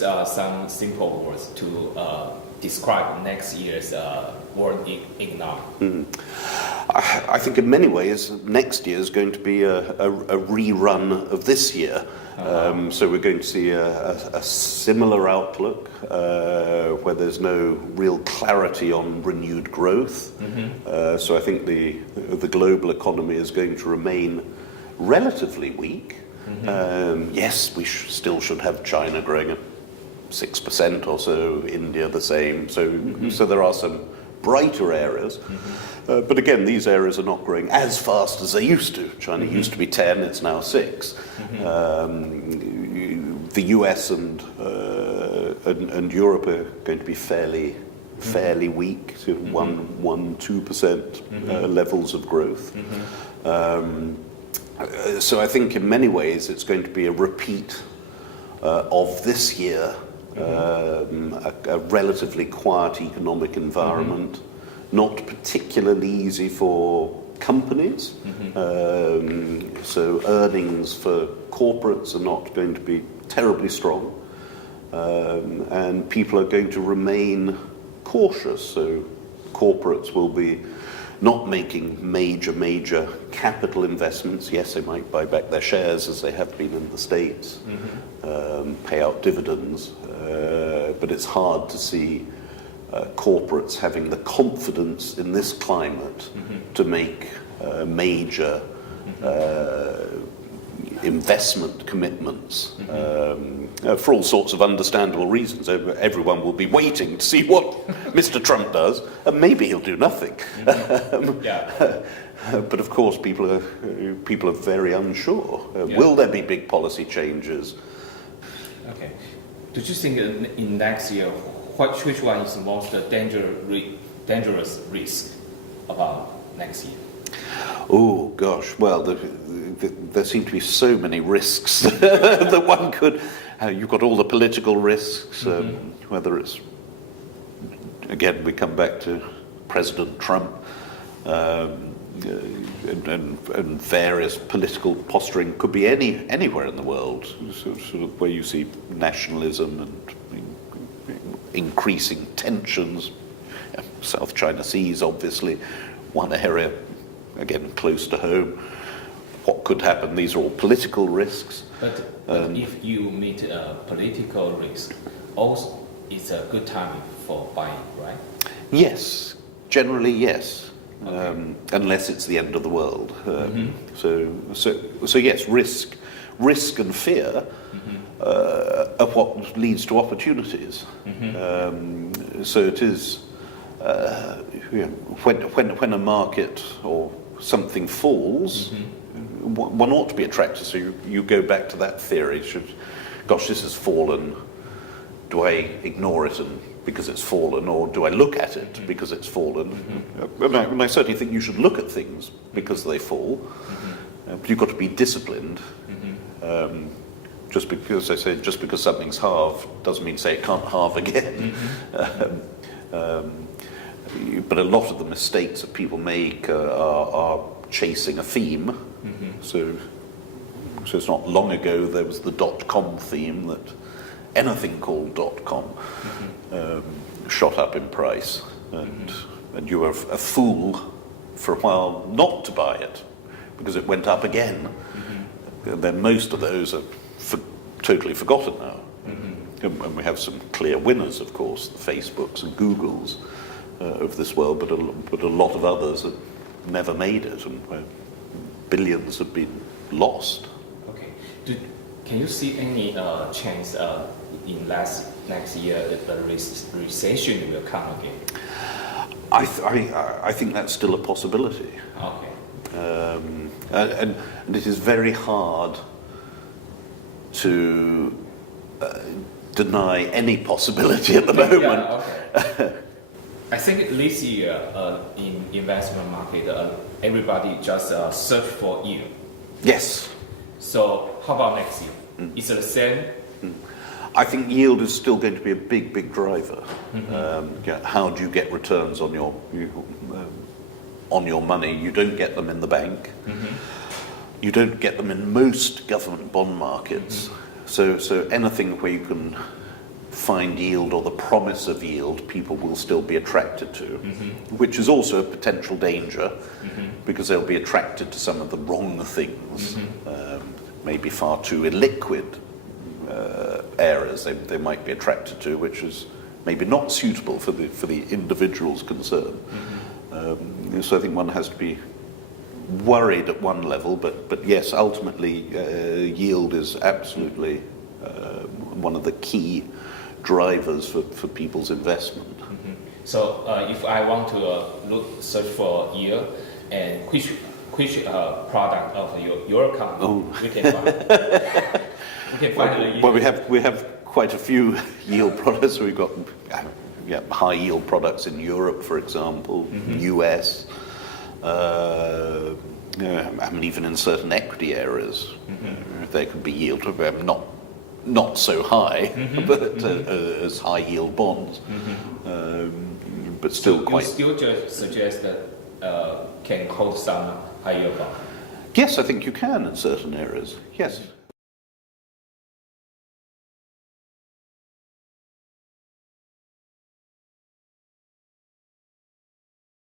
use some simple words to describe next year's world economy? I think in many ways next year is going to be a rerun of this year. So we're going to see a similar outlook where there's no real clarity on renewed growth. So I think the global economy is going to remain relatively weak. Yes, we still should have China growing at 6% or so, India the same. So there are some brighter areas. But again, these areas are not growing as fast as they used to. China used to be 10, it's now 6. The US and Europe are going to be fairly weak, so 1-2% levels of growth. So I think in many ways it's going to be a repeat of this year, a relatively quiet economic environment, not particularly easy for companies. So earnings for corporates are not going to be terribly strong, and people are going to remain cautious. So corporates will be not making major capital investments. Yes, they might buy back their shares as they have been in the States, pay out dividends, but it's hard to see corporates having the confidence in this climate to make major investment commitments for all sorts of understandable reasons. Everyone will be waiting to see what Mr. Trump does, and maybe he'll do nothing. But of course, people are very unsure. Will there be big policy changes? Okay. Do you think in next year, which one is the most dangerous risk about next year? Oh gosh, well, there seem to be so many risks that one could. You've got all the political risks, whether it's, again, we come back to President Trump and various political posturing. Could be anywhere in the world, sort of where you see nationalism and increasing tensions. South China Sea is obviously one area, again, close to home. What could happen? These are all political risks. But if you meet a political risk, also it's a good time for buying, right? Yes, generally yes. Okay. Unless it's the end of the world. So yes, risk and fear are what leads to opportunities. So it is when a market or something falls, one ought to be attracted. So you go back to that theory. Gosh, this has fallen. Do I ignore it because it's fallen, or do I look at it because it's fallen? And I certainly think you should look at things because they fall. But you've got to be disciplined. Just because something's halved doesn't mean say it can't halve again. But a lot of the mistakes that people make are chasing a theme. So it's not long ago there was the .com theme that anything called .com shot up in price, and you were a fool for a while not to buy it because it went up again. Then most of those are totally forgotten now. And we have some clear winners, of course, the Facebooks and Googles of this world, but a lot of others have never made it, and where billions have been lost. Okay. Can you see any chance in next year that the recession will come again? I think that's still a possibility. Okay. And it is very hard to deny any possibility at the moment. Yeah, okay. I think this year in investment market, everybody just search for yield. Yes. So how about next year? Is it the same? I think yield is still going to be a big driver. How do you get returns on your money? You don't get them in the bank. You don't get them in most government bond markets. So anything where you can defined yield or the promise of yield people will still be attracted to, which is also a potential danger because they'll be attracted to some of the wrong things, maybe far too illiquid areas they might be attracted to, which is maybe not suitable for the individuals concerned. So I think one has to be worried at one level, but yes, ultimately yield is absolutely one of the key drivers for people's investment. So if I want to search for yield, and which product of your company we can find? We can find the yield. Well, we have quite a few yield products. We've got high yield products in Europe, for example, US. I mean, even in certain equity areas, there could be yield, not so high, but as high yield bonds, but still quite. You still just suggest that can hold some high yield bond? Yes, I think you can in certain areas. Yes.